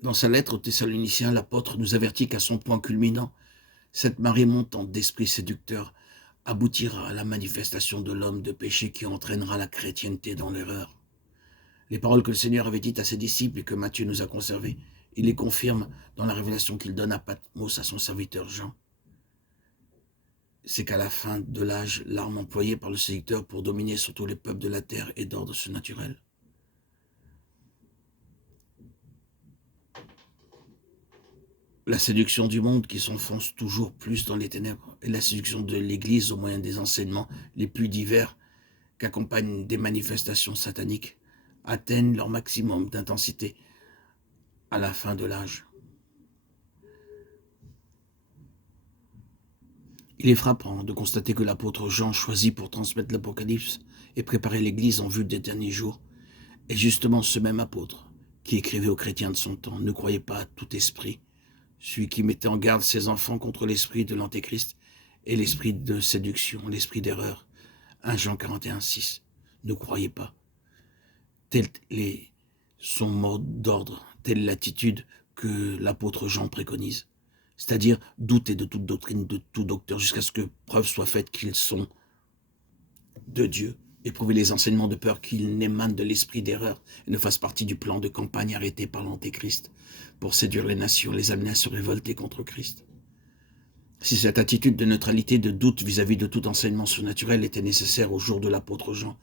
Dans sa lettre aux Thessaloniciens, l'apôtre nous avertit qu'à son point culminant, cette marée montante d'esprits séducteurs aboutira à la manifestation de l'homme de péché qui entraînera la chrétienté dans l'erreur. Les paroles que le Seigneur avait dites à ses disciples et que Matthieu nous a conservées, il les confirme dans la révélation qu'il donne à Patmos à son serviteur Jean. C'est qu'à la fin de l'âge, l'arme employée par le séducteur pour dominer sur tous les peuples de la terre est d'ordre surnaturel. La séduction du monde qui s'enfonce toujours plus dans les ténèbres et la séduction de l'Église au moyen des enseignements les plus divers qu'accompagnent des manifestations sataniques atteignent leur maximum d'intensité à la fin de l'âge. Il est frappant de constater que l'apôtre Jean, choisi pour transmettre l'Apocalypse et préparer l'Église en vue des derniers jours, est justement ce même apôtre qui écrivait aux chrétiens de son temps: ne croyez pas à tout esprit, celui qui mettait en garde ses enfants contre l'esprit de l'Antéchrist et l'esprit de séduction, l'esprit d'erreur. 1 Jean 41, 6. Ne croyez pas. Tel est son mot d'ordre, telle l'attitude que l'apôtre Jean préconise. C'est-à-dire douter de toute doctrine, de tout docteur, jusqu'à ce que preuve soit faite qu'ils sont de Dieu, éprouver les enseignements de peur qu'ils n'émanent de l'esprit d'erreur et ne fassent partie du plan de campagne arrêté par l'Antéchrist pour séduire les nations, les amener à se révolter contre Christ. Si cette attitude de neutralité, de doute vis-à-vis de tout enseignement surnaturel était nécessaire au jour de l'apôtre Jean,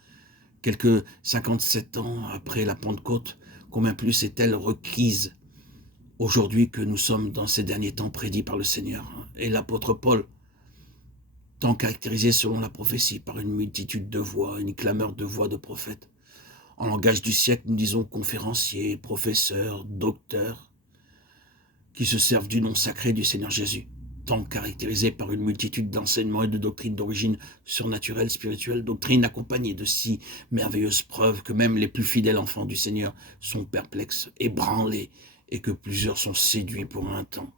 quelques 57 ans après la Pentecôte, combien plus est-elle requise aujourd'hui que nous sommes dans ces derniers temps prédits par le Seigneur. Et l'apôtre Paul, tant caractérisé selon la prophétie par une multitude de voix, une clameur de voix de prophètes. En langage du siècle, nous disons conférenciers, professeurs, docteurs, qui se servent du nom sacré du Seigneur Jésus, tant caractérisé par une multitude d'enseignements et de doctrines d'origine surnaturelle, spirituelle, doctrines accompagnées de si merveilleuses preuves que même les plus fidèles enfants du Seigneur sont perplexes, ébranlés, et que plusieurs sont séduits pour un temps.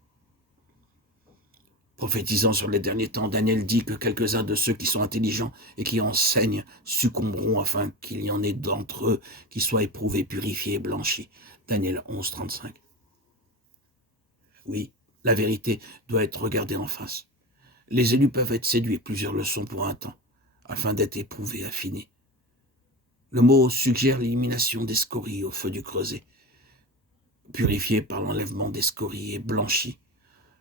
Prophétisant sur les derniers temps, Daniel dit que quelques-uns de ceux qui sont intelligents et qui enseignent succomberont afin qu'il y en ait d'entre eux qui soient éprouvés, purifiés et blanchis. Daniel 11, 35. Oui, la vérité doit être regardée en face. Les élus peuvent être séduits, plusieurs le sont pour un temps, afin d'être éprouvés, affinés. Le mot suggère l'élimination des scories au feu du creuset, purifiés par l'enlèvement des scories et blanchis.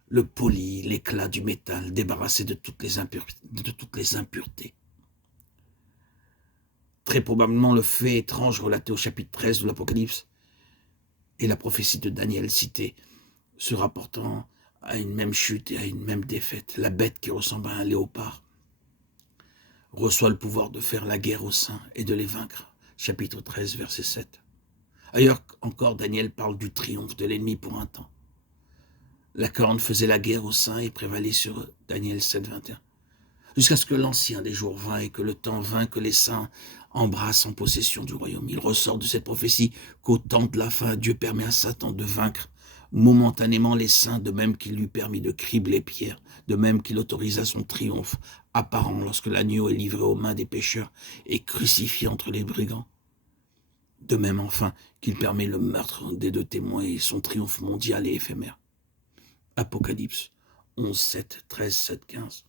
Le poli, l'éclat du métal, débarrassé de toutes les impuretés. Très probablement, le fait étrange relaté au chapitre 13 de l'Apocalypse et la prophétie de Daniel citée se rapportant à une même chute et à une même défaite. La bête qui ressemble à un léopard reçoit le pouvoir de faire la guerre aux saints et de les vaincre. Chapitre 13, verset 7. Ailleurs encore, Daniel parle du triomphe de l'ennemi pour un temps. La corne faisait la guerre aux saints et prévalait sur eux. Daniel 7, 21. Jusqu'à ce que l'ancien des jours vint et que le temps vint que les saints embrassent en possession du royaume. Il ressort de cette prophétie qu'au temps de la fin, Dieu permet à Satan de vaincre momentanément les saints, de même qu'il lui permit de cribler Pierre, de même qu'il autorisa son triomphe apparent lorsque l'agneau est livré aux mains des pécheurs et crucifié entre les brigands. De même enfin qu'il permet le meurtre des 2 témoins et son triomphe mondial et éphémère. Apocalypse 11, 7, 13, 7, 15.